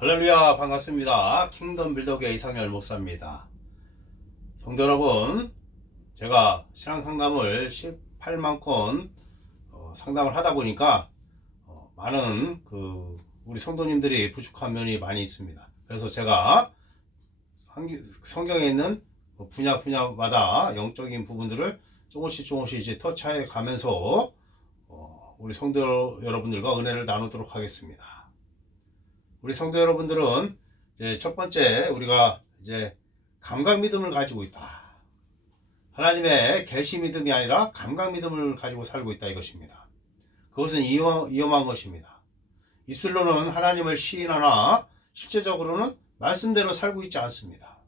할렐루야, 반갑습니다. 킹덤 빌더의 이상열 목사입니다. 성도 여러분, 제가 신앙 상담을 18만 건 상담을 하다 보니까 많은 우리 성도님들이 부족한 면이 많이 있습니다. 그래서 제가 성경에 있는 분야마다 영적인 부분들을 조금씩 이제 터치해 가면서 우리 성도 여러분들과 은혜를 나누도록 하겠습니다. 우리 성도 여러분들은 이제 첫 번째 우리가 이제 감각 믿음을 가지고 있다. 하나님의 계시 믿음이 아니라 감각 믿음을 가지고 살고 있다 이것입니다. 그것은 위험한 것입니다. 입술로는 하나님을 시인하나 실제적으로는 말씀대로 살고 있지 않습니다.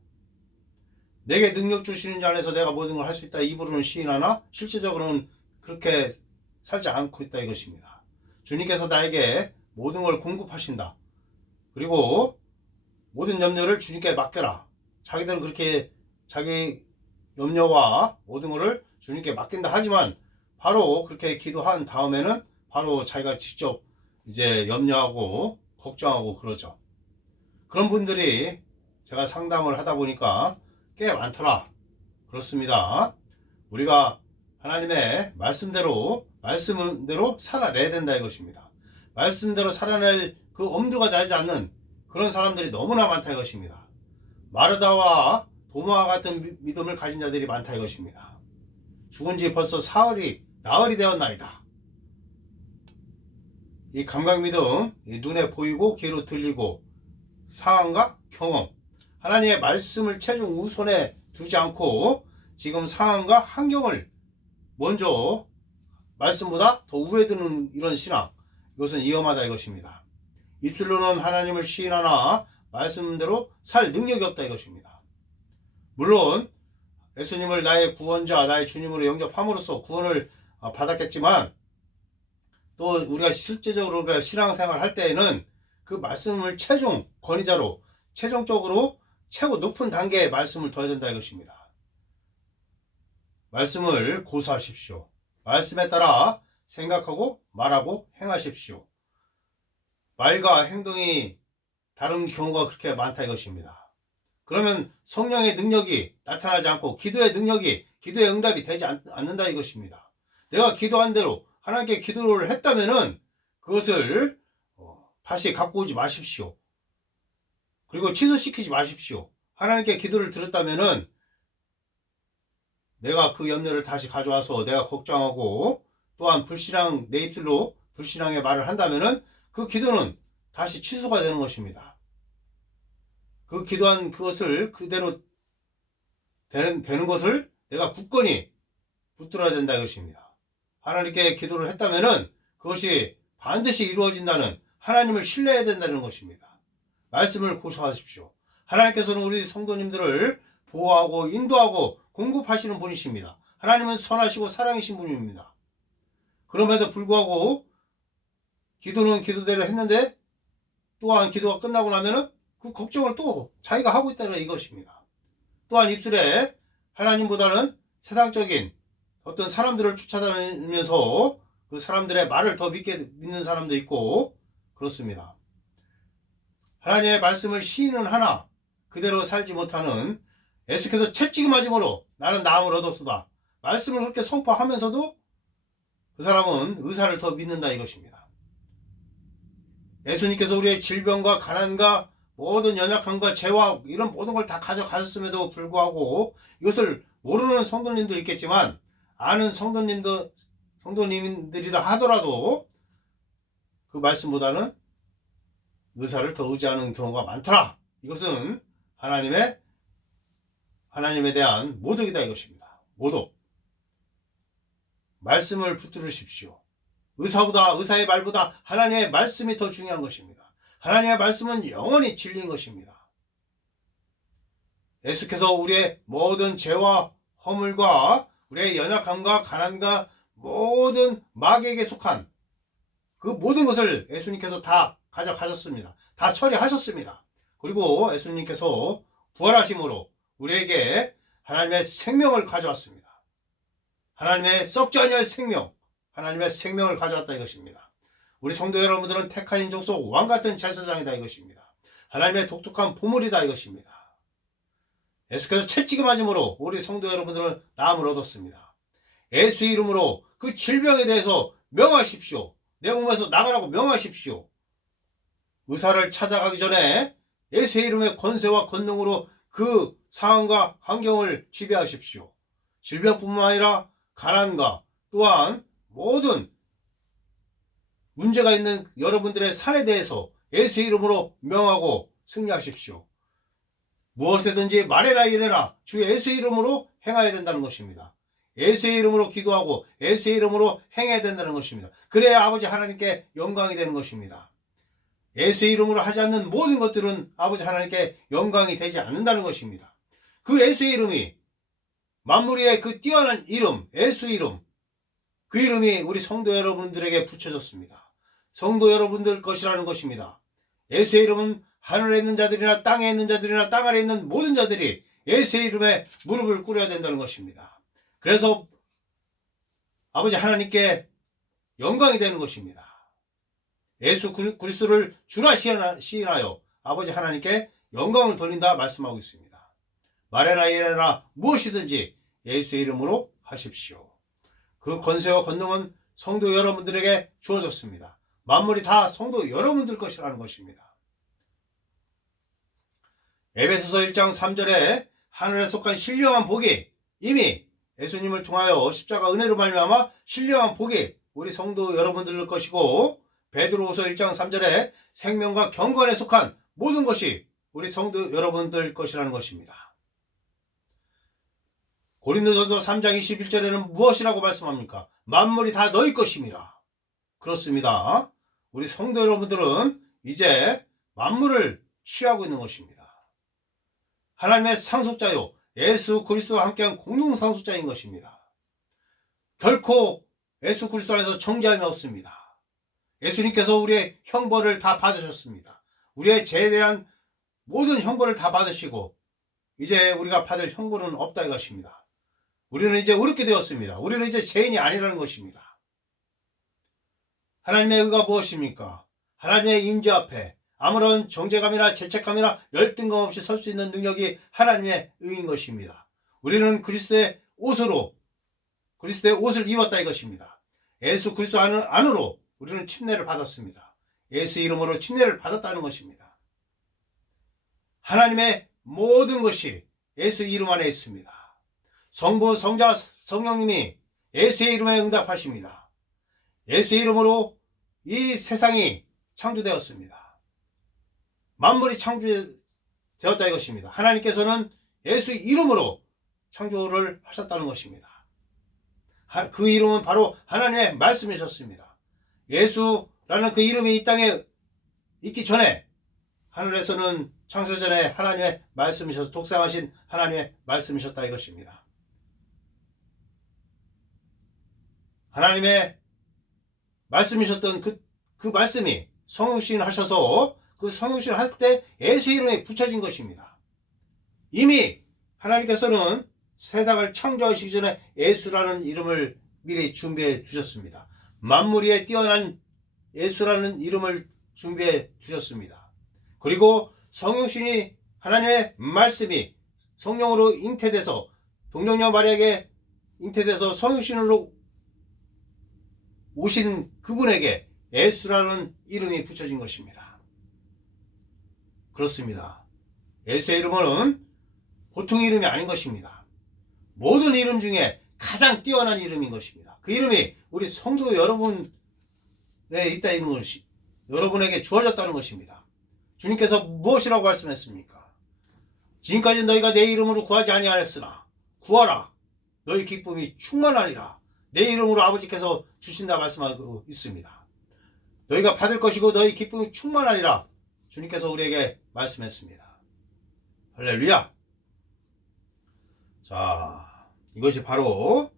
내게 능력 주시는 자 안에서 내가 모든 걸 할 수 있다. 입으로는 시인하나 실제적으로는 그렇게 살지 않고 있다 이것입니다. 주님께서 나에게 모든 걸 공급하신다. 그리고 모든 염려를 주님께 맡겨라. 자기들은 그렇게 자기 염려와 모든 것을 주님께 맡긴다 하지만 바로 그렇게 기도한 다음에는 바로 자기가 직접 이제 염려하고 걱정하고 그러죠. 그런 분들이 제가 상담을 하다 보니까 꽤 많더라. 그렇습니다. 우리가 하나님의 말씀대로 살아내야 된다 이것입니다. 말씀대로 살아낼 그 엄두가 나지 않는 그런 사람들이 너무나 많다 이것입니다. 마르다와 도마와 같은 믿음을 가진 자들이 많다 이것입니다. 죽은 지 벌써 나흘이 되었나이다. 이 감각 믿음, 눈에 보이고 귀로 들리고 상황과 경험, 하나님의 말씀을 최종 우선에 두지 않고 지금 상황과 환경을 먼저 말씀보다 더 우에 두는 이런 신앙, 이것은 위험하다 이것입니다. 입술로는 하나님을 시인하나 말씀대로 살 능력이 없다 이것입니다. 물론 예수님을 나의 구원자, 나의 주님으로 영접함으로써 구원을 받았겠지만 또 우리가 실제적으로 신앙생활 할 때에는 그 말씀을 최종 권위자로 최종적으로 최고 높은 단계의 말씀을 둬야 된다 이것입니다. 말씀을 고수하십시오. 말씀에 따라 생각하고 말하고 행하십시오. 말과 행동이 다른 경우가 그렇게 많다 이것입니다. 그러면 성령의 능력이 나타나지 않고 기도의 응답이 되지 않는다 이것입니다. 내가 기도한 대로 하나님께 기도를 했다면은 그것을 다시 갖고 오지 마십시오. 그리고 취소시키지 마십시오. 하나님께 기도를 드렸다면은 내가 그 염려를 다시 가져와서 내가 걱정하고 또한 내 입술로 불신앙의 말을 한다면은 그 기도는 다시 취소가 되는 것입니다. 그 기도한 그것을 그대로 되는 것을 내가 굳건히 붙들어야 된다 이것입니다. 하나님께 기도를 했다면은 그것이 반드시 이루어진다는 하나님을 신뢰해야 된다는 것입니다. 말씀을 고수하십시오. 하나님께서는 우리 성도님들을 보호하고 인도하고 공급하시는 분이십니다. 하나님은 선하시고 사랑이신 분입니다. 그럼에도 불구하고 기도는 기도대로 했는데 또한 기도가 끝나고 나면은 그 걱정을 또 자기가 하고 있다는 이것입니다. 또한 입술에 하나님보다는 세상적인 어떤 사람들을 쫓아다니면서 그 사람들의 말을 더 믿는 사람도 있고 그렇습니다. 하나님의 말씀을 시인은 하나 그대로 살지 못하는 예수께서 채찍이 맞음으로 나는 나음을 얻었도다. 말씀을 그렇게 선포하면서도 그 사람은 의사를 더 믿는다 이것입니다. 예수님께서 우리의 질병과 가난과 모든 연약함과 죄와 이런 모든 걸 다 가져가셨음에도 불구하고 이것을 모르는 성도님도 있겠지만 아는 성도님들이라 하더라도 그 말씀보다는 의사를 더 의지하는 경우가 많더라. 이것은 하나님에 대한 모독이다 이것입니다. 모독. 말씀을 붙들으십시오. 의사의 말보다 하나님의 말씀이 더 중요한 것입니다. 하나님의 말씀은 영원히 진리인 것입니다. 예수께서 우리의 모든 죄와 허물과 우리의 연약함과 가난과 모든 마귀에게 속한 그 모든 것을 예수님께서 다 가져가셨습니다. 다 처리하셨습니다. 그리고 예수님께서 부활하심으로 우리에게 하나님의 생명을 가져왔습니다. 하나님의 썩지 아니할 생명, 하나님의 생명을 가져왔다 이것입니다. 우리 성도 여러분들은 택하신 족속 왕같은 제사장이다 이것입니다. 하나님의 독특한 보물이다 이것입니다. 예수께서 채찍에 맞음으로 우리 성도 여러분들은 나음을 얻었습니다. 예수의 이름으로 그 질병에 대해서 명하십시오. 내 몸에서 나가라고 명하십시오. 의사를 찾아가기 전에 예수의 이름의 권세와 권능으로 그 상황과 환경을 지배하십시오. 질병뿐만 아니라 가난과 또한 모든 문제가 있는 여러분들의 산에 대해서 예수의 이름으로 명하고 승리하십시오. 무엇이든지 말해라 이래라 주 예수의 이름으로 행해야 된다는 것입니다. 예수의 이름으로 기도하고 예수의 이름으로 행해야 된다는 것입니다. 그래야 아버지 하나님께 영광이 되는 것입니다. 예수의 이름으로 하지 않는 모든 것들은 아버지 하나님께 영광이 되지 않는다는 것입니다. 그 예수의 이름이 만물 위에 그 뛰어난 이름, 예수 이름, 그 이름이 우리 성도 여러분들에게 붙여졌습니다. 성도 여러분들 것이라는 것입니다. 예수의 이름은 하늘에 있는 자들이나 땅에 있는 자들이나 땅 아래에 있는 모든 자들이 예수의 이름에 무릎을 꿇어야 된다는 것입니다. 그래서 아버지 하나님께 영광이 되는 것입니다. 예수 그리스도를 주라 시인하여 아버지 하나님께 영광을 돌린다 말씀하고 있습니다. 말해라 이래라 무엇이든지 예수의 이름으로 하십시오. 그 권세와 권능은 성도 여러분들에게 주어졌습니다. 만물이 다 성도 여러분들 것이라는 것입니다. 에베소서 1장 3절에 하늘에 속한 신령한 복이 이미 예수님을 통하여 십자가 은혜로 말미암아 신령한 복이 우리 성도 여러분들 것이고, 베드로후서 1장 3절에 생명과 경건에 속한 모든 것이 우리 성도 여러분들 것이라는 것입니다. 고린도전서 3장 21절에는 무엇이라고 말씀합니까? 만물이 다 너희 것임이라. 그렇습니다. 우리 성도 여러분들은 이제 만물을 취하고 있는 것입니다. 하나님의 상속자요 예수 그리스도와 함께한 공동 상속자인 것입니다. 결코 예수 그리스도 안에서 정죄함이 없습니다. 예수님께서 우리의 형벌을 다 받으셨습니다. 우리의 죄에 대한 모든 형벌을 다 받으시고 이제 우리가 받을 형벌은 없다 이것입니다. 우리는 이제 의롭게 되었습니다. 우리는 이제 죄인이 아니라는 것입니다. 하나님의 의가 무엇입니까? 하나님의 임재 앞에 아무런 정죄감이나 죄책감이나 열등감 없이 설 수 있는 능력이 하나님의 의인 것입니다. 우리는 그리스도의 옷을 입었다 이것입니다. 예수 그리스도 안으로 우리는 침례를 받았습니다. 예수 이름으로 침례를 받았다는 것입니다. 하나님의 모든 것이 예수 이름 안에 있습니다. 성부, 성자, 성령님이 예수의 이름에 응답하십니다. 예수의 이름으로 이 세상이 창조되었습니다. 만물이 창조되었다 이것입니다. 하나님께서는 예수 이름으로 창조를 하셨다는 것입니다. 그 이름은 바로 하나님의 말씀이셨습니다. 예수라는 그 이름이 이 땅에 있기 전에 하늘에서는 창세전에 하나님의 말씀이셔서 독생하신 하나님의 말씀이셨다 이것입니다. 하나님의 말씀이셨던 그 말씀이 성육신 하셔서 그 성육신을 하실 때 예수 이름에 붙여진 것입니다. 이미 하나님께서는 세상을 창조하시기 전에 예수라는 이름을 미리 준비해 두셨습니다. 만물 위에 뛰어난 예수라는 이름을 준비해 두셨습니다. 그리고 성육신이 하나님의 말씀이 성령으로 잉태돼서 동정녀 마리아에게 잉태돼서 성육신으로 오신 그분에게 예수라는 이름이 붙여진 것입니다. 그렇습니다. 예수의 이름은 보통 이름이 아닌 것입니다. 모든 이름 중에 가장 뛰어난 이름인 것입니다. 그 이름이 우리 성도 여러분에 있다는 것이 여러분에게 주어졌다는 것입니다. 주님께서 무엇이라고 말씀했습니까? 지금까지 너희가 내 이름으로 구하지 아니하였으나 구하라 너희 기쁨이 충만하리라. 내 이름으로 아버지께서 주신다 말씀하고 있습니다. 너희가 받을 것이고 너희 기쁨이 충만하리라 주님께서 우리에게 말씀했습니다. 할렐루야. 자, 이것이 바로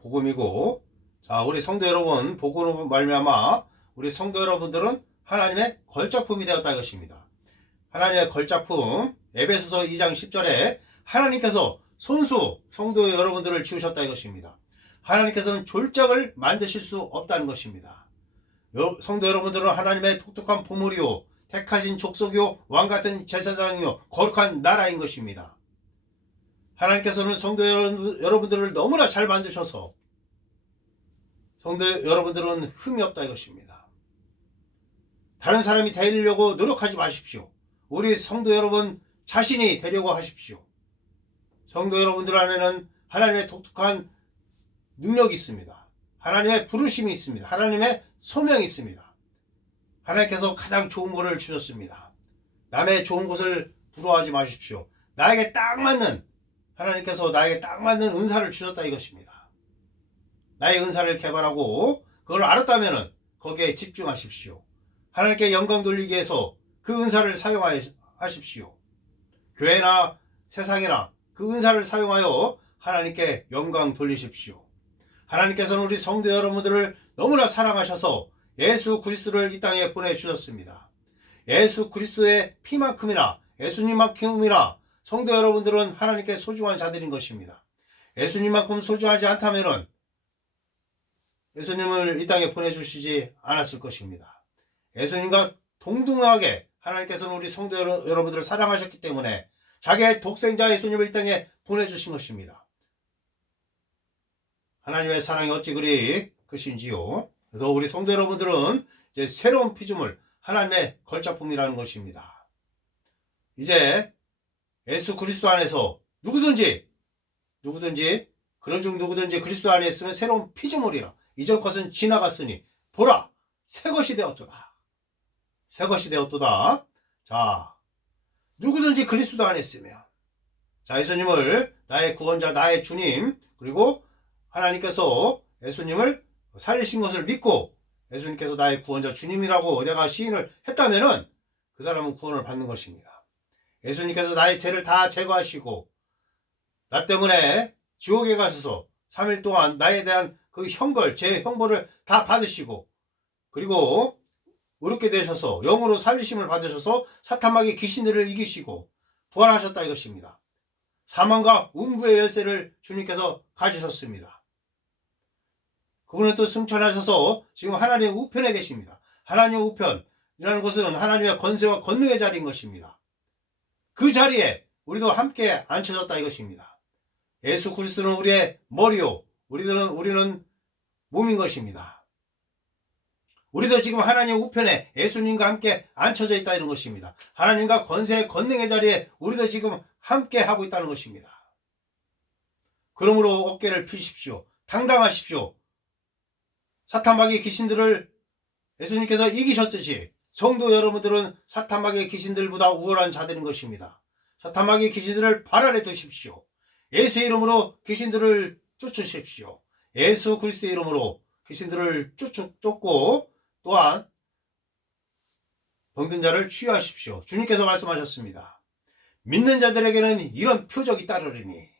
복음이고, 자, 우리 성도 여러분, 복음으로 말미암아 우리 성도 여러분들은 하나님의 걸작품이 되었다 이것입니다. 하나님의 걸작품, 에베소서 2장 10절에 하나님께서 손수 성도 여러분들을 지으셨다 이것입니다. 하나님께서는 졸작을 만드실 수 없다는 것입니다. 성도 여러분들은 하나님의 독특한 보물이요 택하신 족속이요 왕같은 제사장이요 거룩한 나라인 것입니다. 하나님께서는 성도 여러분들을 너무나 잘 만드셔서 성도 여러분들은 흠이 없다 이것입니다. 다른 사람이 되려고 노력하지 마십시오. 우리 성도 여러분 자신이 되려고 하십시오. 성도 여러분들 안에는 하나님의 독특한 능력이 있습니다. 하나님의 부르심이 있습니다. 하나님의 소명이 있습니다. 하나님께서 가장 좋은 것을 주셨습니다. 남의 좋은 것을 부러워하지 마십시오. 나에게 딱 맞는, 하나님께서 나에게 딱 맞는 은사를 주셨다 이것입니다. 나의 은사를 개발하고 그걸 알았다면 거기에 집중하십시오. 하나님께 영광 돌리기 위해서 그 은사를 사용하십시오. 교회나 세상이나 그 은사를 사용하여 하나님께 영광 돌리십시오. 하나님께서는 우리 성도 여러분들을 너무나 사랑하셔서 예수 그리스도를 이 땅에 보내주셨습니다. 예수 그리스도의 피만큼이나 예수님만큼이나 성도 여러분들은 하나님께 소중한 자들인 것입니다. 예수님만큼 소중하지 않다면 예수님을 이 땅에 보내주시지 않았을 것입니다. 예수님과 동등하게 하나님께서는 우리 성도 여러분들을 사랑하셨기 때문에 자기의 독생자 예수님을 이 땅에 보내주신 것입니다. 하나님의 사랑이 어찌 그리 크신지요. 그래서 우리 성도 여러분들은 이제 새로운 피조물, 하나님의 걸작품이라는 것입니다. 이제 예수 그리스도 안에서 누구든지 그런 중 누구든지 그리스도 안에 있으면 새로운 피조물이라. 이전 것은 지나갔으니 보라 새 것이 되었도다. 새 것이 되었도다. 자, 누구든지 그리스도 안에 있으면, 자, 예수님을 나의 구원자, 나의 주님, 그리고 하나님께서 예수님을 살리신 것을 믿고 예수님께서 나의 구원자 주님이라고 내가 시인을 했다면은 그 사람은 구원을 받는 것입니다. 예수님께서 나의 죄를 다 제거하시고 나 때문에 지옥에 가셔서 3일 동안 나에 대한 그 형벌, 제 형벌을 다 받으시고 그리고 의롭게 되셔서 영으로 살리심을 받으셔서 사탄마귀 귀신들을 이기시고 부활하셨다 이것입니다. 사망과 음부의 열쇠를 주님께서 가지셨습니다. 그분은 또 승천하셔서 지금 하나님의 우편에 계십니다. 하나님의 우편이라는 것은 하나님의 권세와 권능의 자리인 것입니다. 그 자리에 우리도 함께 앉혀졌다 이것입니다. 예수 그리스도는 우리의 머리요, 우리는 몸인 것입니다. 우리도 지금 하나님의 우편에 예수님과 함께 앉혀져 있다 이런 것입니다. 하나님과 권세의 권능의 자리에 우리도 지금 함께 하고 있다는 것입니다. 그러므로 어깨를 펴십시오. 당당하십시오. 사탄마귀의 귀신들을 예수님께서 이기셨듯이 성도 여러분들은 사탄마귀의 귀신들보다 우월한 자들인 것입니다. 사탄마귀의 귀신들을 발 아래 두십시오. 예수의 이름으로 귀신들을 쫓으십시오. 예수 그리스도의 이름으로 귀신들을 쫓고 또한 병든 자를 치유하십시오. 주님께서 말씀하셨습니다. 믿는 자들에게는 이런 표적이 따르리니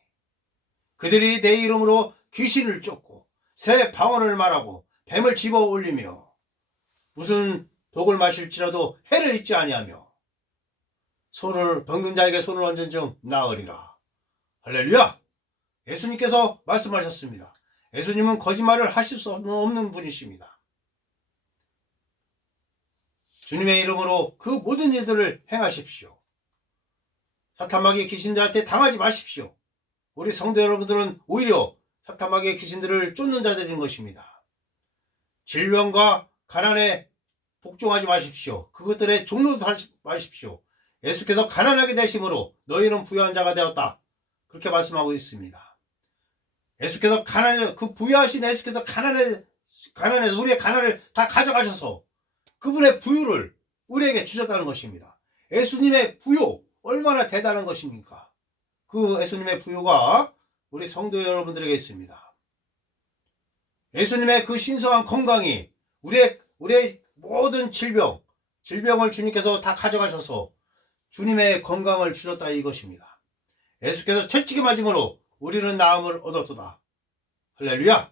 그들이 내 이름으로 귀신을 쫓고 새 방언을 말하고 뱀을 집어 올리며 무슨 독을 마실지라도 해를 입지 아니하며 병든 자에게 손을 얹은 즉 나으리라. 할렐루야. 예수님께서 말씀하셨습니다. 예수님은 거짓말을 하실 수 없는 분이십니다. 주님의 이름으로 그 모든 일들을 행하십시오. 사탄마귀의 귀신들한테 당하지 마십시오. 우리 성도 여러분들은 오히려 사탄마귀의 귀신들을 쫓는 자들인 것입니다. 질병과 가난에 복종하지 마십시오. 그것들의 종로도 하지 마십시오. 예수께서 가난하게 되심으로 너희는 부유한 자가 되었다. 그렇게 말씀하고 있습니다. 예수께서 그 부유하신 예수께서 가난해서 우리의 가난을 다 가져가셔서 그분의 부유를 우리에게 주셨다는 것입니다. 예수님의 부유 얼마나 대단한 것입니까? 그 예수님의 부유가 우리 성도 여러분들에게 있습니다. 예수님의 그 신성한 건강이 우리의 모든 질병을 주님께서 다 가져가셔서 주님의 건강을 주셨다 이것입니다. 예수께서 채찍에 맞음으로 우리는 나음을 얻었도다. 할렐루야.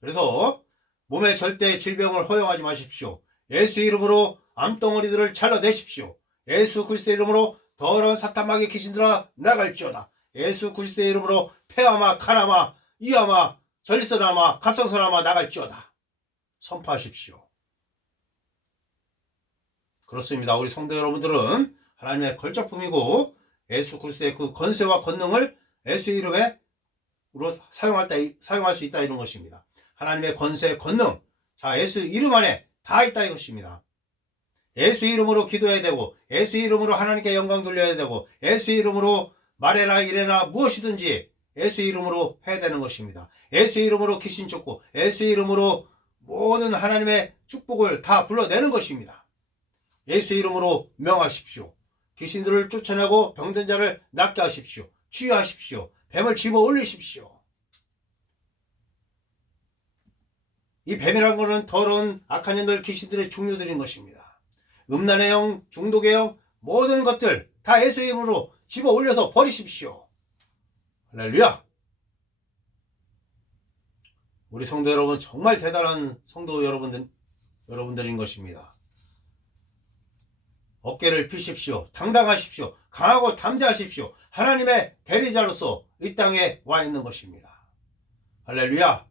그래서 몸에 절대 질병을 허용하지 마십시오. 예수 이름으로 암덩어리들을 잘라내십시오. 예수 그리스도의 이름으로 더러운 사탄마귀의 귀신들아 나갈지어다. 예수 그리스도의 이름으로 폐아마, 가나마, 이아마, 전리선아마, 갑상선아마 나갈지어다. 선포하십시오. 그렇습니다. 우리 성도 여러분들은 하나님의 걸작품이고 예수 그리스도의 그 권세와 권능을 예수의 이름에 사용할 수 있다 이런 것입니다. 하나님의 권세, 권능, 자 예수 이름 안에 다 있다 이것입니다. 예수 이름으로 기도해야 되고 예수 이름으로 하나님께 영광 돌려야 되고 예수 이름으로 말해라 이래라 무엇이든지 예수 이름으로 해야 되는 것입니다. 예수 이름으로 귀신 쫓고 예수 이름으로 모든 하나님의 축복을 다 불러내는 것입니다. 예수 이름으로 명하십시오. 귀신들을 쫓아내고 병든 자를 낫게 하십시오. 치유하십시오. 뱀을 집어 올리십시오. 이 뱀이란 것은 더러운 악한 년들 귀신들의 종류들인 것입니다. 음란의 영, 중독의 영, 모든 것들 다 예수 이름으로 집어 올려서 버리십시오. 할렐루야. 우리 성도 여러분 정말 대단한 성도 여러분들인 것입니다. 어깨를 펴십시오. 당당하십시오. 강하고 담대하십시오. 하나님의 대리자로서 이 땅에 와 있는 것입니다. 할렐루야.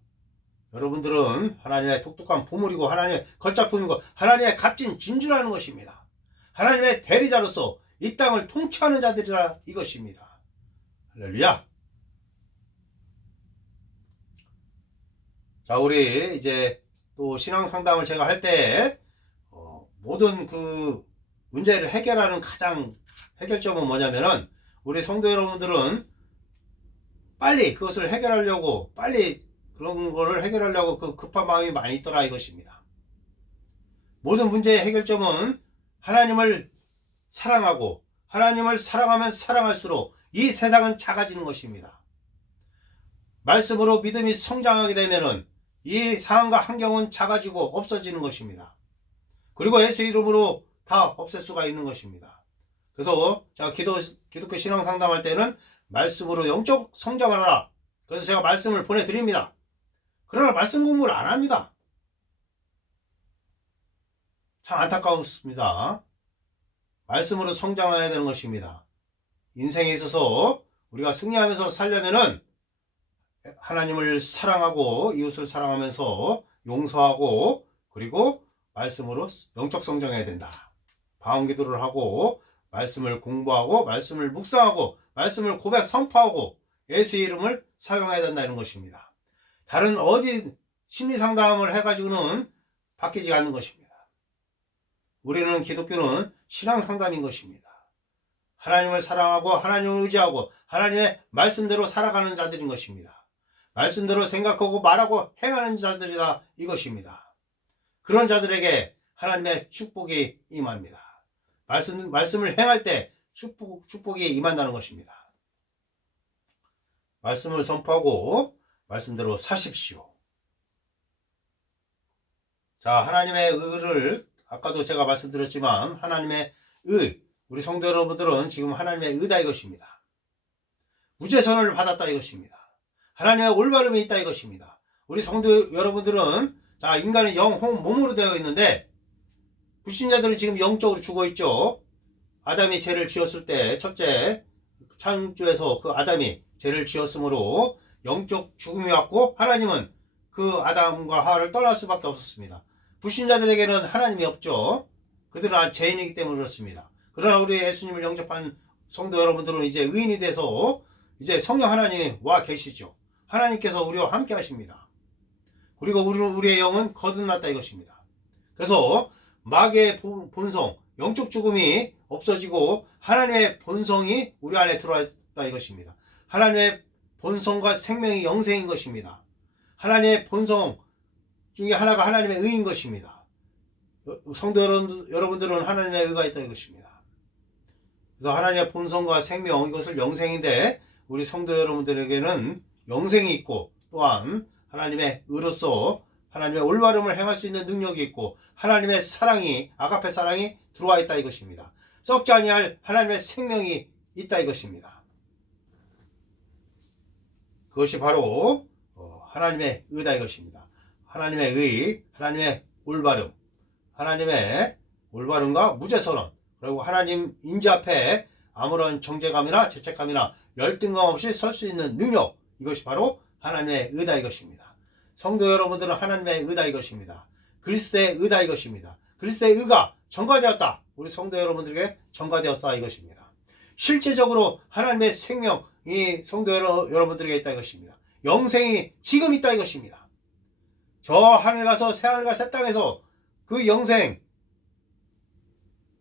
여러분들은 하나님의 독특한 보물이고 하나님의 걸작품이고 하나님의 값진 진주라는 것입니다. 하나님의 대리자로서 이 땅을 통치하는 자들이라 이것입니다. 할렐루야. 자, 우리 이제 또 신앙 상담을 제가 할 때 모든 그 문제를 해결하는 가장 해결점은 뭐냐면은 우리 성도 여러분들은 빨리 그것을 해결하려고 그런 거를 해결하려고 그 급한 마음이 많이 있더라 이것입니다. 모든 문제의 해결점은 하나님을 사랑하고 하나님을 사랑하면 사랑할수록 이 세상은 작아지는 것입니다. 말씀으로 믿음이 성장하게 되면은 이 상황과 환경은 작아지고 없어지는 것입니다. 그리고 예수 이름으로 다 없앨 수가 있는 것입니다. 그래서 제가 기독교 신앙 상담할 때는 말씀으로 영적 성장을 하라. 그래서 제가 말씀을 보내드립니다. 그러나 말씀 공부를 안 합니다. 참 안타까웠습니다. 말씀으로 성장해야 되는 것입니다. 인생에 있어서 우리가 승리하면서 살려면은 하나님을 사랑하고 이웃을 사랑하면서 용서하고 그리고 말씀으로 영적 성장해야 된다. 방언기도를 하고 말씀을 공부하고 말씀을 묵상하고 말씀을 고백 선포하고 예수의 이름을 사용해야 된다 이런 것입니다. 다른 어디 심리상담을 해가지고는 바뀌지 않는 것입니다. 우리는 기독교는 신앙상담인 것입니다. 하나님을 사랑하고 하나님을 의지하고 하나님의 말씀대로 살아가는 자들인 것입니다. 말씀대로 생각하고 말하고 행하는 자들이다 이것입니다. 그런 자들에게 하나님의 축복이 임합니다. 말씀을 행할 때 축복이 임한다는 것입니다. 말씀을 선포하고 말씀대로 사십시오. 자, 하나님의 의를 아까도 제가 말씀드렸지만 하나님의 의, 우리 성도 여러분들은 지금 하나님의 의다 이것입니다. 무죄선을 받았다 이것입니다. 하나님의 올바름이 있다 이것입니다. 우리 성도 여러분들은 자, 인간은 영혼 몸으로 되어 있는데 불신자들은 지금 영적으로 죽어 있죠. 아담이 죄를 지었을 때 첫째 창조에서 그 아담이 죄를 지었으므로 영적 죽음이 왔고 하나님은 그 아담과 하와를 떠날 수밖에 없었습니다. 불신자들에게는 하나님이 없죠. 그들은 죄인이기 때문에 그렇습니다. 그러나 우리 예수님을 영접한 성도 여러분들은 이제 의인이 돼서 이제 성령 하나님이 와 계시죠. 하나님께서 우리와 함께 하십니다. 그리고 우리의 영은 거듭났다 이것입니다. 그래서 마귀의 본성, 영적 죽음이 없어지고 하나님의 본성이 우리 안에 들어왔다 이것입니다. 하나님의 본성과 생명이 영생인 것입니다. 하나님의 본성 중에 하나가 하나님의 의인 것입니다. 성도 여러분들은 하나님의 의가 있다 이것입니다. 그래서 하나님의 본성과 생명 이것을 영생인데 우리 성도 여러분들에게는 영생이 있고 또한 하나님의 의로서 하나님의 올바름을 행할 수 있는 능력이 있고 하나님의 사랑이 아가페 사랑이 들어와 있다 이것입니다. 썩지 아니할 하나님의 생명이 있다 이것입니다. 그것이 바로 하나님의 의다 이것입니다. 하나님의 의, 하나님의 올바름, 하나님의 올바름과 무죄선언, 그리고 하나님 인지 앞에 아무런 정죄감이나 죄책감이나 열등감 없이 설 수 있는 능력, 이것이 바로 하나님의 의다 이것입니다. 성도 여러분들은 하나님의 의다 이것입니다. 그리스도의 의다 이것입니다. 그리스도의 의가 전가되었다. 우리 성도 여러분들에게 전가되었다 이것입니다. 실제적으로 하나님의 생명이 성도 여러분들에게 있다 이것입니다. 영생이 지금 있다 이것입니다. 저 하늘 가서 새하늘과 새 땅에서 그 영생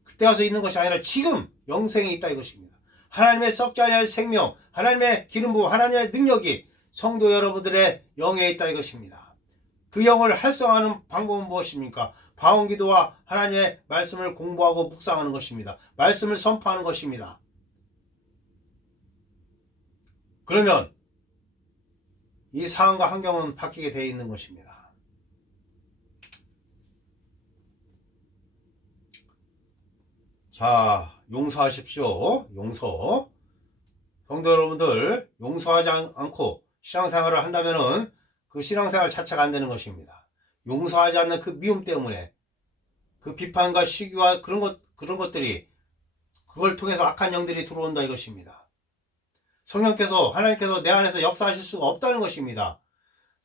그때 가서 있는 것이 아니라 지금 영생이 있다 이것입니다. 하나님의 썩지 아니할 생명, 하나님의 기름 부음, 하나님의 능력이 성도 여러분들의 영에 있다 이것입니다. 그 영을 활성화하는 방법은 무엇입니까? 방언기도와 하나님의 말씀을 공부하고 묵상하는 것입니다. 말씀을 선포하는 것입니다. 그러면 이 상황과 환경은 바뀌게 되어 있는 것입니다. 자, 용서하십시오. 용서. 성도 여러분들, 용서하지 않고 신앙생활을 한다면은 그 신앙생활 자체가 안 되는 것입니다. 용서하지 않는 그 미움 때문에 그 비판과 시기와 그런 것들이 그걸 통해서 악한 영들이 들어온다 이것입니다. 성령께서 하나님께서 내 안에서 역사하실 수가 없다는 것입니다.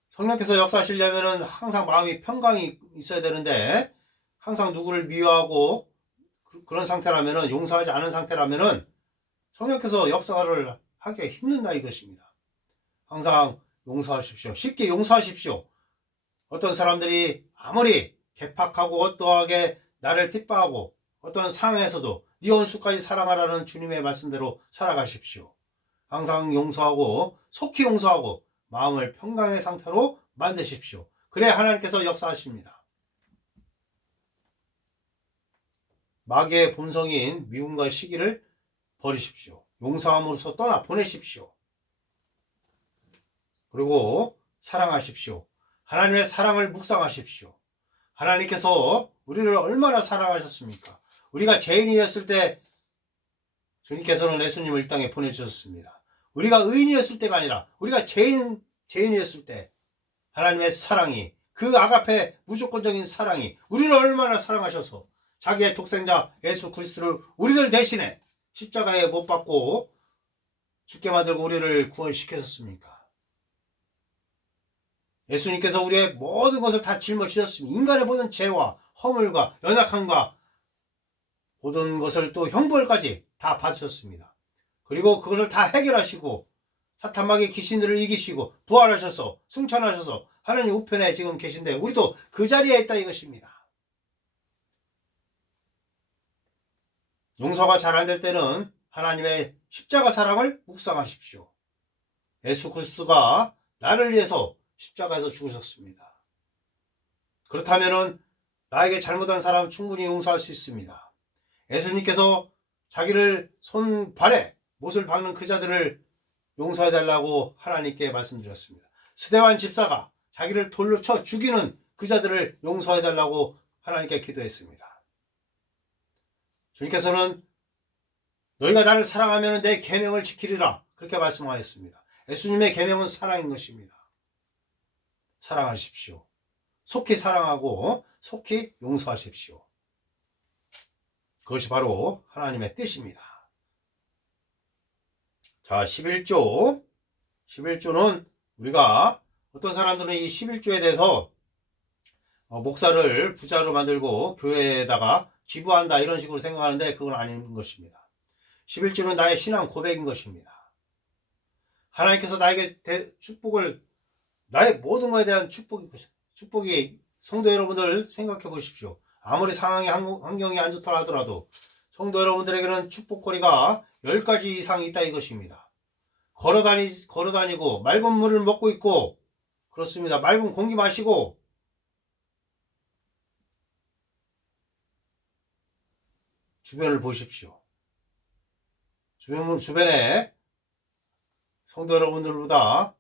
성령께서 역사하시려면은 항상 마음이 평강이 있어야 되는데 항상 누구를 미워하고 그런 상태라면은 용서하지 않은 상태라면은 성령께서 역사를 하기 힘든다 이것입니다. 항상 용서하십시오. 쉽게 용서하십시오. 어떤 사람들이 아무리 개팍하고 어떠하게 나를 핍박하고 어떤 상황에서도 네 원수까지 사랑하라는 주님의 말씀대로 살아가십시오. 항상 용서하고 속히 용서하고 마음을 평강의 상태로 만드십시오. 그래야 하나님께서 역사하십니다. 마귀의 본성인 미움과 시기를 버리십시오. 용서함으로써 떠나 보내십시오. 그리고 사랑하십시오. 하나님의 사랑을 묵상하십시오. 하나님께서 우리를 얼마나 사랑하셨습니까? 우리가 죄인이었을 때 주님께서는 예수님을 이 땅에 보내주셨습니다. 우리가 의인이었을 때가 아니라 우리가 죄인이었을 때 하나님의 사랑이 그 아가페 무조건적인 사랑이 우리를 얼마나 사랑하셔서 자기의 독생자 예수 그리스도를 우리들 대신에 십자가에 못 박고 죽게 만들고 우리를 구원시켰습니까? 예수님께서 우리의 모든 것을 다 짊어지셨으니 인간의 모든 죄와 허물과 연약함과 모든 것을 또 형벌까지 다 받으셨습니다. 그리고 그것을 다 해결하시고 사탄마귀 귀신들을 이기시고 부활하셔서 승천하셔서 하나님 우편에 지금 계신데 우리도 그 자리에 있다 이것입니다. 용서가 잘 안 될 때는 하나님의 십자가 사랑을 묵상하십시오. 예수 그리스도가 나를 위해서 십자가에서 죽으셨습니다. 그렇다면 나에게 잘못한 사람 충분히 용서할 수 있습니다. 예수님께서 자기를 손발에 못을 박는 그 자들을 용서해달라고 하나님께 말씀드렸습니다. 스데반 집사가 자기를 돌로 쳐 죽이는 그 자들을 용서해달라고 하나님께 기도했습니다. 주님께서는 너희가 나를 사랑하면 내 계명을 지키리라 그렇게 말씀하셨습니다. 예수님의 계명은 사랑인 것입니다. 사랑하십시오. 속히 사랑하고 속히 용서하십시오. 그것이 바로 하나님의 뜻입니다. 자, 11조. 11조는 우리가 어떤 사람들은 이 11조에 대해서 목사를 부자로 만들고 교회에다가 기부한다 이런 식으로 생각하는데 그건 아닌 것입니다. 11조는 나의 신앙 고백인 것입니다. 하나님께서 나에게 축복을 나의 모든 것에 대한 축복이 성도 여러분들 생각해 보십시오. 아무리 상황이 환경이 안 좋다 하더라도 성도 여러분들에게는 축복거리가 10가지 이상 있다 이것입니다. 걸어다니고 맑은 물을 먹고 있고 그렇습니다. 맑은 공기 마시고 주변을 보십시오. 주변에 성도 여러분들보다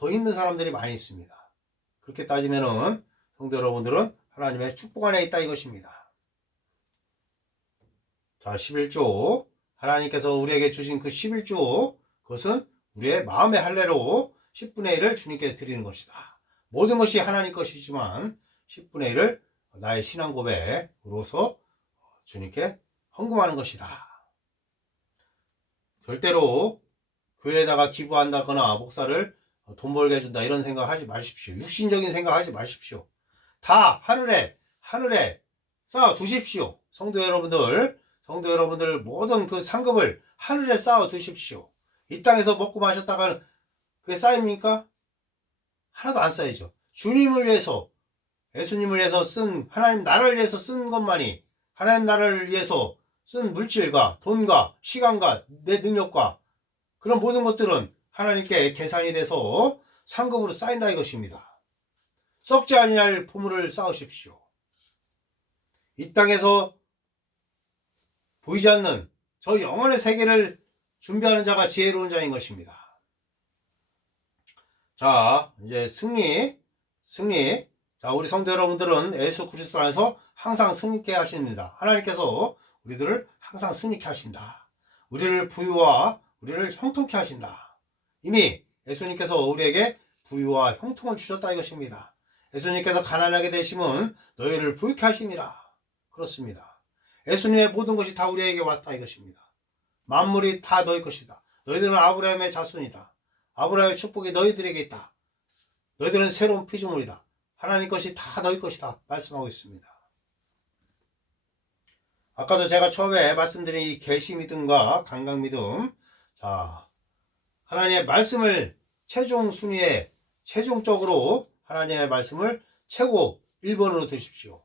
더 있는 사람들이 많이 있습니다. 그렇게 따지면은 성도 여러분들은 하나님의 축복 안에 있다 이것입니다. 자, 11조. 하나님께서 우리에게 주신 그 11조, 그것은 우리의 마음의 할례로 10분의 1을 주님께 드리는 것이다. 모든 것이 하나님 것이지만 10분의 1을 나의 신앙 고백으로서 주님께 헌금하는 것이다. 절대로 교회에다가 기부한다거나 목사를 돈 벌게 해준다 이런 생각 하지 마십시오. 육신적인 생각 하지 마십시오. 다 하늘에 쌓아 두십시오. 성도 여러분들 모든 그 상급을 하늘에 쌓아 두십시오. 이 땅에서 먹고 마셨다가 그게 쌓입니까? 하나도 안 쌓이죠. 주님을 위해서, 예수님을 위해서 쓴, 하나님 나라를 위해서 쓴 것만이, 하나님 나라를 위해서 쓴 물질과 돈과 시간과 내 능력과 그런 모든 것들은 하나님께 계산이 돼서 상급으로 쌓인다 이것입니다. 썩지 아니할 보물을 쌓으십시오. 이 땅에서 보이지 않는 저 영원의 세계를 준비하는 자가 지혜로운 자인 것입니다. 자, 이제 승리. 자, 우리 성도 여러분들은 예수 그리스도 안에서 항상 승리케 하십니다. 하나님께서 우리들을 항상 승리케 하신다. 우리를 부유와 우리를 형통케 하신다. 이미 예수님께서 우리에게 부유와 형통을 주셨다 이것입니다. 예수님께서 가난하게 되심은 너희를 부유케 하심이라. 그렇습니다. 예수님의 모든 것이 다 우리에게 왔다 이것입니다. 만물이 다 너희 것이다. 너희들은 아브라함의 자손이다. 아브라함의 축복이 너희들에게 있다. 너희들은 새로운 피조물이다. 하나님 것이 다 너희 것이다 말씀하고 있습니다. 아까도 제가 처음에 말씀드린 이 계시 믿음과 감각 믿음, 자, 하나님의 말씀을 최종 순위에 최종적으로 하나님의 말씀을 최고 1번으로 두십시오.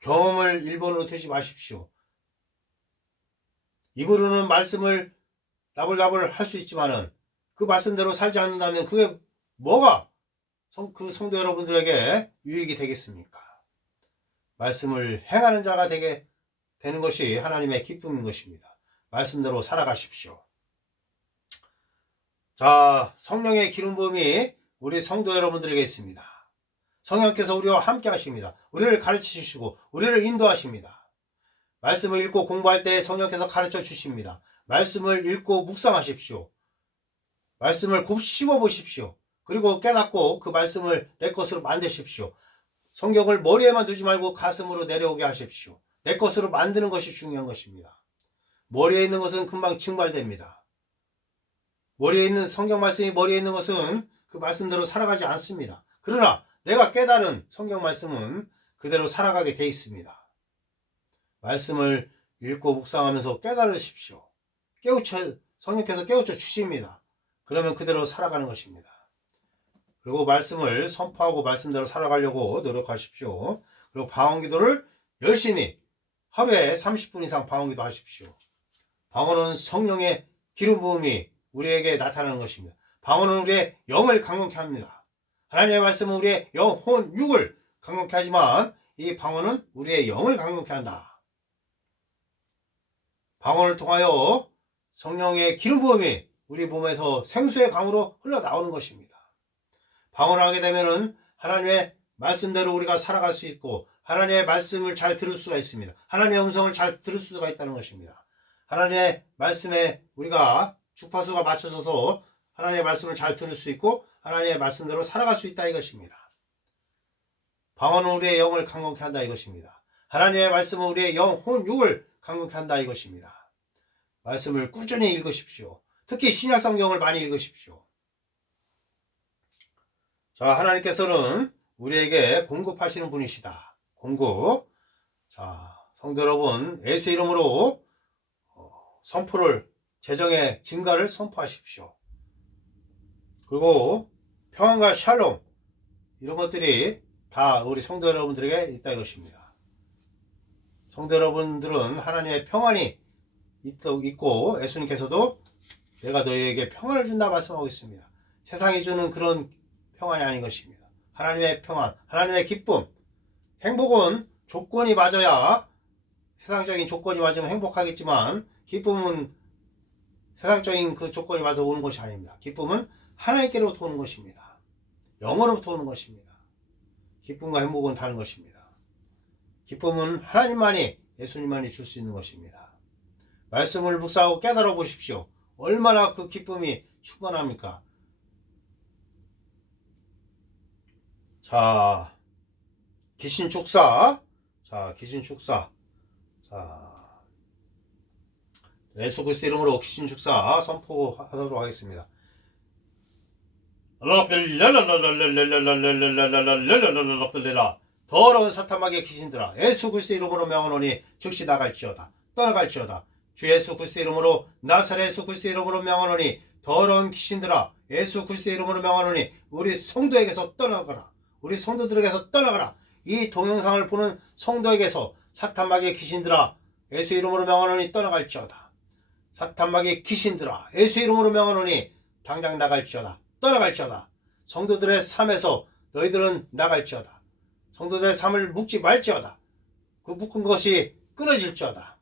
경험을 1번으로 두지 마십시오. 입으로는 말씀을 나불나불 할 수 있지만은 그 말씀대로 살지 않는다면 그게 뭐가 그 성도 여러분들에게 유익이 되겠습니까? 말씀을 행하는 자가 되는 것이 하나님의 기쁨인 것입니다. 말씀대로 살아가십시오. 자, 성령의 기름 부음이 우리 성도 여러분들에게 있습니다. 성령께서 우리와 함께 하십니다. 우리를 가르쳐 주시고 우리를 인도하십니다. 말씀을 읽고 공부할 때 성령께서 가르쳐 주십니다. 말씀을 읽고 묵상하십시오. 말씀을 곱씹어 보십시오. 그리고 깨닫고 그 말씀을 내 것으로 만드십시오. 성경을 머리에만 두지 말고 가슴으로 내려오게 하십시오. 내 것으로 만드는 것이 중요한 것입니다. 머리에 있는 것은 금방 증발됩니다. 머리에 있는 성경 말씀이 머리에 있는 것은 그 말씀대로 살아가지 않습니다. 그러나 내가 깨달은 성경 말씀은 그대로 살아가게 돼 있습니다. 말씀을 읽고 묵상하면서 깨달으십시오. 성령께서 깨우쳐 주십니다. 그러면 그대로 살아가는 것입니다. 그리고 말씀을 선포하고 말씀대로 살아가려고 노력하십시오. 그리고 방언기도를 열심히 하루에 30분 이상 방언기도 하십시오. 방언은 성령의 기름 부음이 우리에게 나타나는 것입니다. 방언은 우리의 영을 강건케 합니다. 하나님의 말씀은 우리의 영혼, 육을 강건케 하지만 이 방언은 우리의 영을 강건케 한다. 방언을 통하여 성령의 기름 부음이 우리 몸에서 생수의 강으로 흘러나오는 것입니다. 방언을 하게 되면은 하나님의 말씀대로 우리가 살아갈 수 있고 하나님의 말씀을 잘 들을 수가 있습니다. 하나님의 음성을 잘 들을 수가 있다는 것입니다. 하나님의 말씀에 우리가 주파수가 맞춰져서 하나님의 말씀을 잘 들을 수 있고 하나님의 말씀대로 살아갈 수 있다 이것입니다. 방언은 우리의 영을 강건케 한다 이것입니다. 하나님의 말씀은 우리의 영혼, 육을 강건케 한다 이것입니다. 말씀을 꾸준히 읽으십시오. 특히 신약성경을 많이 읽으십시오. 자, 하나님께서는 우리에게 공급하시는 분이시다. 공급. 자, 성도 여러분, 예수 이름으로 재정의 증가를 선포하십시오. 그리고 평안과 샬롬, 이런 것들이 다 우리 성도 여러분들에게 있다 이것입니다. 성도 여러분들은 하나님의 평안이 있고 예수님께서도 내가 너희에게 평안을 준다 말씀하고 있습니다. 세상이 주는 그런 평안이 아닌 것입니다. 하나님의 평안, 하나님의 기쁨, 행복은 조건이 맞아야 세상적인 조건이 맞으면 행복하겠지만 기쁨은 세상적인 그 조건이 맞아 오는 것이 아닙니다. 기쁨은 하나님께로부터 오는 것입니다. 영으로부터 오는 것입니다. 기쁨과 행복은 다른 것입니다. 기쁨은 하나님만이 예수님만이 줄 수 있는 것입니다. 말씀을 묵상하고 깨달아 보십시오. 얼마나 그 기쁨이 충만합니까? 자, 귀신축사. 자, 귀신축사. 자, 예수 그리스도 이름으로 귀신축사 선포하도록 하겠습니다. 더러운 사탄마귀의 귀신들아 예수 그리스도의 이름으로 명하노니 즉시 나갈지어다. 떠나갈지어다. 주 예수 그리스도의 이름으로 나사렛 예수 그리스도의 이름으로 명하노니 더러운 귀신들아 예수 그리스도의 이름으로 명하노니 우리 성도에게서 떠나가라. 우리 성도들에게서 떠나가라. 이 동영상을 보는 성도에게서 사탄마귀의 귀신들아 예수 이름으로 명하노니 떠나갈지어다. 사탄마귀의 귀신들아 예수 이름으로 명하노니 당장 나갈지어다. 떠나갈지어다. 성도들의 삶에서 너희들은 나갈지어다. 성도들의 삶을 묶지 말지어다. 그 묶은 것이 끊어질지어다.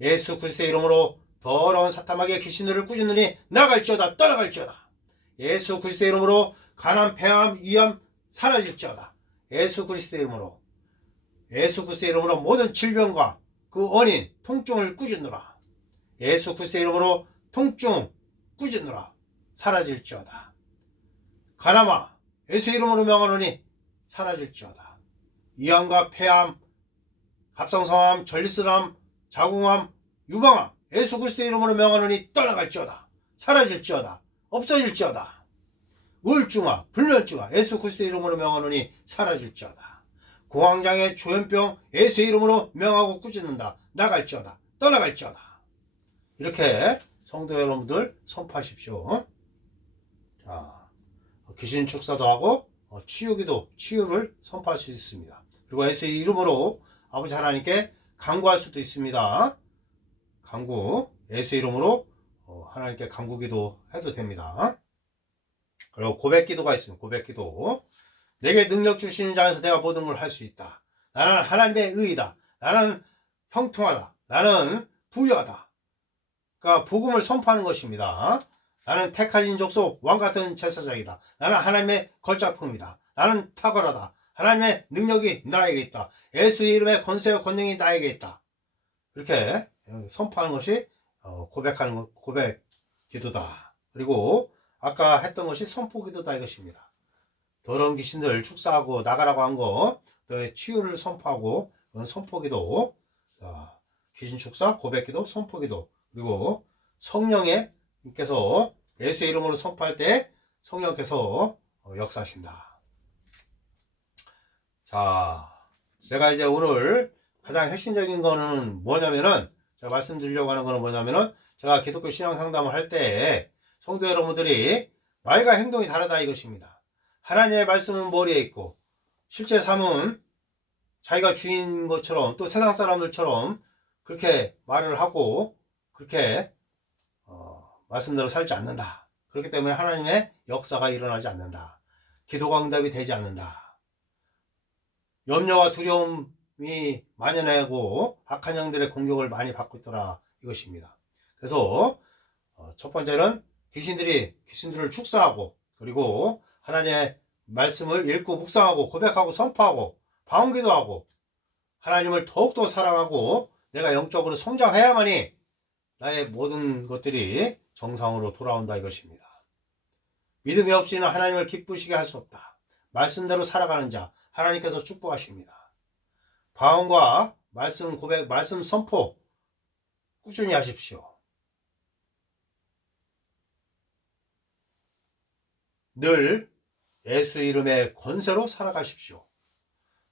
예수 그리스도의 이름으로 더러운 사탄마귀의 귀신들을 꾸짖느니 나갈지어다. 떠나갈지어다. 예수 그리스도의 이름으로 가난, 폐암, 위암 사라질지어다. 예수 그리스도의 이름으로 예수 그리스도의 이름으로 모든 질병과 그 원인, 통증을 꾸짖노라. 예수 그리스도의 이름으로 통증 꾸짖노라. 사라질지어다. 가나마 예수 이름으로 명하노니 사라질지어다. 이암과 폐암, 갑상선암, 전리스암, 자궁암, 유방암 예수 그리스도의 이름으로 명하노니 떠나갈지어다. 사라질지어다. 없어질지어다. 우울증아, 불면증아 예수 그리스도의 이름으로 명하노니 사라질지어다. 공황장애, 조현병 예수의 이름으로 명하고 꾸짖는다. 나갈지어다. 떠나갈지어다. 이렇게 성도 여러분들 선포하십시오. 자, 귀신 축사도 하고 치유기도 치유를 선포할 수 있습니다. 그리고 예수의 이름으로 아버지 하나님께 간구할 수도 있습니다. 간구 예수의 이름으로 하나님께 간구기도 해도 됩니다. 그리고 고백기도가 있습니다. 고백기도 내게 능력 주시는 자에서 내가 모든 걸 할 수 있다. 나는 하나님의 의이다. 나는 형통하다. 나는 부유하다. 그러니까 복음을 선포하는 것입니다. 나는 택하신 족속 왕같은 제사장이다. 나는 하나님의 걸작품이다. 나는 탁월하다. 하나님의 능력이 나에게 있다. 예수의 이름의 권세와 권능이 나에게 있다. 이렇게 선포하는 것이 고백하는 것, 고백 기도다. 그리고 아까 했던 것이 선포 기도다 이것입니다. 더러운 귀신들 축사하고 나가라고 한 거, 또 치유를 선포하고 그건 선포 기도. 귀신 축사, 고백 기도, 선포 기도. 그리고 성령께서 예수의 이름으로 선포할 때 성령께서 역사하신다. 자, 제가 이제 오늘 가장 핵심적인 거는 뭐냐면은 제가 말씀드리려고 하는 거는 뭐냐면은 제가 기독교 신앙 상담을 할 때 성도 여러분들이 말과 행동이 다르다 이것입니다. 하나님의 말씀은 머리에 있고 실제 삶은 자기가 주인 것처럼 또 세상 사람들처럼 그렇게 말을 하고 그렇게 말씀대로 살지 않는다. 그렇기 때문에 하나님의 역사가 일어나지 않는다. 기도가 응답이 되지 않는다. 염려와 두려움이 만연하고 악한 영들의 공격을 많이 받고 있더라 이것입니다. 그래서 첫 번째는 귀신들을 축사하고 그리고 하나님의 말씀을 읽고 묵상하고 고백하고 선포하고 방언기도하고 하나님을 더욱더 사랑하고 내가 영적으로 성장해야만이 나의 모든 것들이 정상으로 돌아온다 이것입니다. 믿음이 없이는 하나님을 기쁘시게 할 수 없다. 말씀대로 살아가는 자 하나님께서 축복하십니다. 방언과 말씀 고백, 말씀 선포 꾸준히 하십시오. 늘 예수의 이름의 권세로 살아가십시오.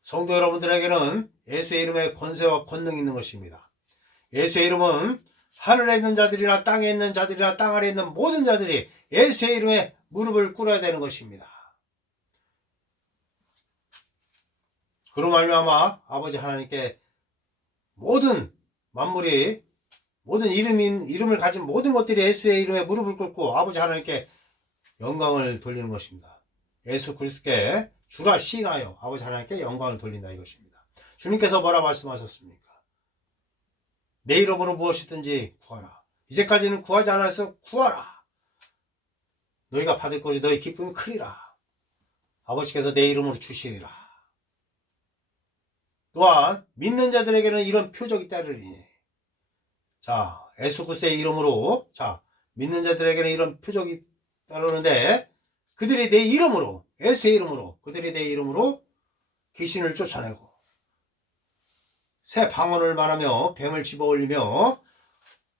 성도 여러분들에게는 예수의 이름의 권세와 권능이 있는 것입니다. 예수의 이름은 하늘에 있는 자들이나 땅에 있는 자들이나 땅 아래에 있는 모든 자들이 예수의 이름에 무릎을 꿇어야 되는 것입니다. 그로 말미암아 아버지 하나님께 모든 만물이 모든 이름을 가진 모든 것들이 예수의 이름에 무릎을 꿇고 아버지 하나님께 영광을 돌리는 것입니다. 예수 그리스도께 주라 시인하여 아버지 하나님께 영광을 돌린다 이것입니다. 주님께서 뭐라 말씀하셨습니까? 내 이름으로 무엇이든지 구하라. 이제까지는 구하지 않아서 구하라. 너희가 받을 것이 너희 기쁨이 크리라. 아버지께서 내 이름으로 주시리라. 또한 믿는 자들에게는 이런 표적이 따르리니. 자, 예수 그리스도의 이름으로 믿는 자들에게는 이런 표적이 따르는데 그들이 내 이름으로 예수의 이름으로 그들이 내 이름으로 귀신을 쫓아내고 새 방언을 말하며 뱀을 집어올리며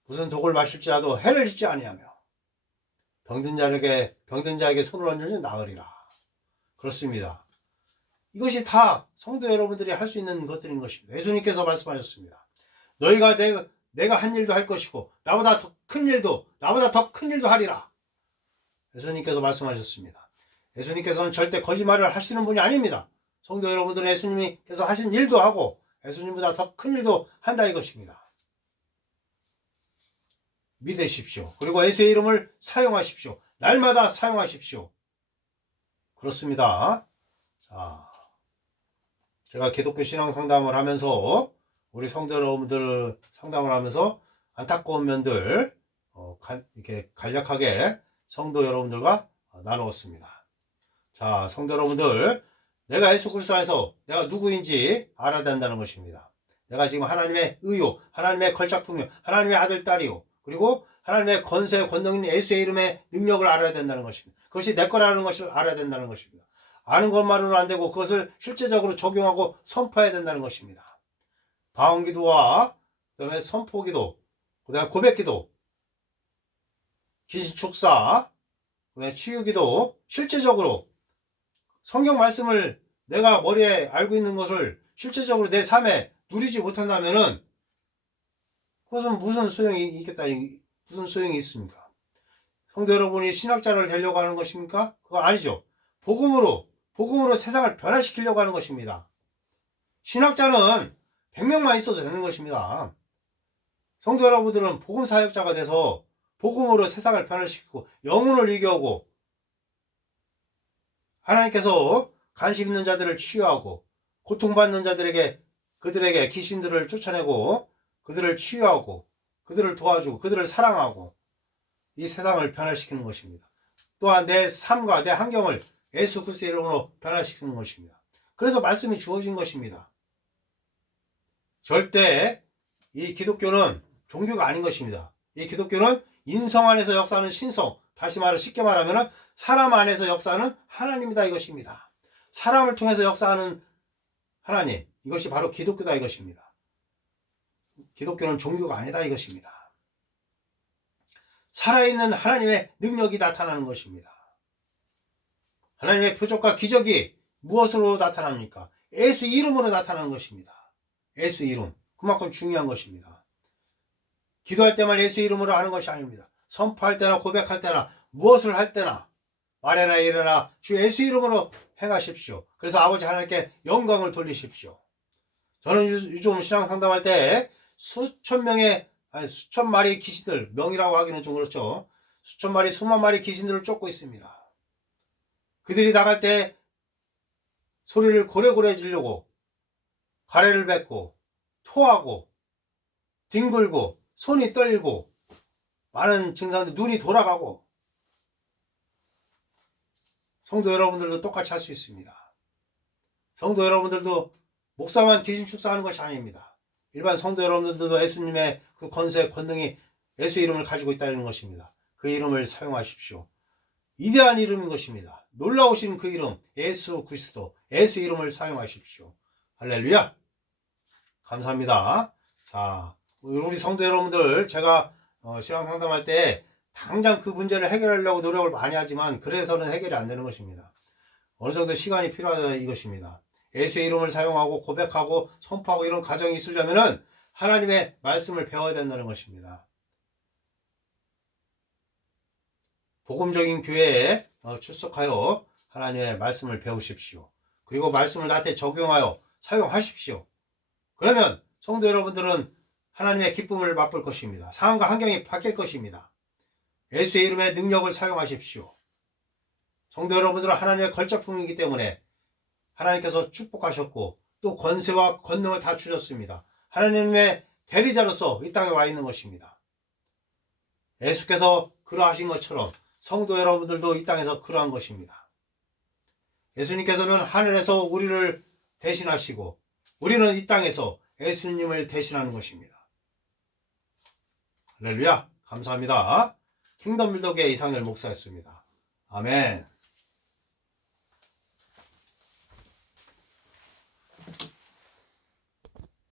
무슨 독을 마실지라도 해를 짓지 아니하며 병든 자에게 손을 얹으니 나으리라. 그렇습니다. 이것이 다 성도 여러분들이 할 수 있는 것들인 것입니다. 예수님께서 말씀하셨습니다. 너희가 내가 한 일도 할 것이고 나보다 더 큰 일도 하리라. 예수님께서 말씀하셨습니다. 예수님께서는 절대 거짓말을 하시는 분이 아닙니다. 성도 여러분들은 예수님께서 하신 일도 하고 예수님보다 더 큰 일도 한다 이것입니다. 믿으십시오. 그리고 예수의 이름을 사용하십시오. 날마다 사용하십시오. 그렇습니다. 자, 제가 기독교 신앙 상담을 하면서 우리 성도 여러분들 상담을 하면서 안타까운 면들 이렇게 간략하게 성도 여러분들과 나누었습니다. 자, 성도 여러분들, 내가 예수 그리스도 안에서 내가 누구인지 알아야 된다는 것입니다. 내가 지금 하나님의 의요, 하나님의 걸작품이요, 하나님의 아들, 딸이요, 그리고 하나님의 권세, 권능인 예수의 이름의 능력을 알아야 된다는 것입니다. 그것이 내 거라는 것을 알아야 된다는 것입니다. 아는 것만으로는 안 되고 그것을 실제적으로 적용하고 선포해야 된다는 것입니다. 방언기도와 그다음에 선포기도, 그다음에 고백기도, 귀신축사, 그다음에 치유기도 실제적으로 성경 말씀을 내가 머리에 알고 있는 것을 실제적으로 내 삶에 누리지 못한다면은 그것은 무슨 소용이 있겠다, 무슨 소용이 있습니까? 성도 여러분이 신학자를 되려고 하는 것입니까? 그거 아니죠. 복음으로 세상을 변화시키려고 하는 것입니다. 신학자는 100명만 있어도 되는 것입니다. 성도 여러분들은 복음 사역자가 돼서 복음으로 세상을 변화시키고 영혼을 이겨오고 하나님께서 관심 있는 자들을 치유하고 고통받는 자들에게 그들에게 귀신들을 쫓아내고 그들을 치유하고 그들을 도와주고 그들을 사랑하고 이 세상을 변화시키는 것입니다. 또한 내 삶과 내 환경을 예수 그리스도의 이름으로 변화시키는 것입니다. 그래서 말씀이 주어진 것입니다. 절대 이 기독교는 종교가 아닌 것입니다. 이 기독교는 인성 안에서 역사하는 신성, 다시 말해 쉽게 말하면 사람 안에서 역사하는 하나님이다 이것입니다. 사람을 통해서 역사하는 하나님, 이것이 바로 기독교다 이것입니다. 기독교는 종교가 아니다 이것입니다. 살아있는 하나님의 능력이 나타나는 것입니다. 하나님의 표적과 기적이 무엇으로 나타납니까? 예수 이름으로 나타나는 것입니다. 예수 이름, 그만큼 중요한 것입니다. 기도할 때만 예수 이름으로 하는 것이 아닙니다. 선포할 때나 고백할 때나 무엇을 할 때나 말해나 이래나 주 예수 이름으로 행하십시오. 그래서 아버지 하나님께 영광을 돌리십시오. 저는 요즘 신앙 상담할 때 수천 마리 귀신들, 명이라고 하기는 좀 그렇죠. 수천 마리, 수만 마리 귀신들을 쫓고 있습니다. 그들이 나갈 때 소리를 고래고래 지르고 가래를 뱉고 토하고 뒹굴고 손이 떨리고 많은 증상들, 눈이 돌아가고 성도 여러분들도 똑같이 할 수 있습니다. 성도 여러분들도 목사만 귀신 축사하는 것이 아닙니다. 일반 성도 여러분들도 예수님의 그 권세, 권능이 예수 이름을 가지고 있다는 것입니다. 그 이름을 사용하십시오. 위대한 이름인 것입니다. 놀라우신 그 이름, 예수 그리스도, 예수 이름을 사용하십시오. 할렐루야! 감사합니다. 자, 우리 성도 여러분들, 제가 신앙 상담할 때 당장 그 문제를 해결하려고 노력을 많이 하지만 그래서는 해결이 안 되는 것입니다. 어느 정도 시간이 필요하다 이것입니다. 예수의 이름을 사용하고 고백하고 선포하고 이런 과정이 있으려면은 하나님의 말씀을 배워야 된다는 것입니다. 복음적인 교회에 출석하여 하나님의 말씀을 배우십시오. 그리고 말씀을 나한테 적용하여 사용하십시오. 그러면 성도 여러분들은 하나님의 기쁨을 맛볼 것입니다. 상황과 환경이 바뀔 것입니다. 예수의 이름의 능력을 사용하십시오. 성도 여러분들은 하나님의 걸작품이기 때문에 하나님께서 축복하셨고 또 권세와 권능을 다 주셨습니다. 하나님의 대리자로서 이 땅에 와 있는 것입니다. 예수께서 그러하신 것처럼 성도 여러분들도 이 땅에서 그러한 것입니다. 예수님께서는 하늘에서 우리를 대신하시고 우리는 이 땅에서 예수님을 대신하는 것입니다. 할렐루야! 감사합니다. 킹덤 빌더교회 이상열 목사였습니다. 아멘.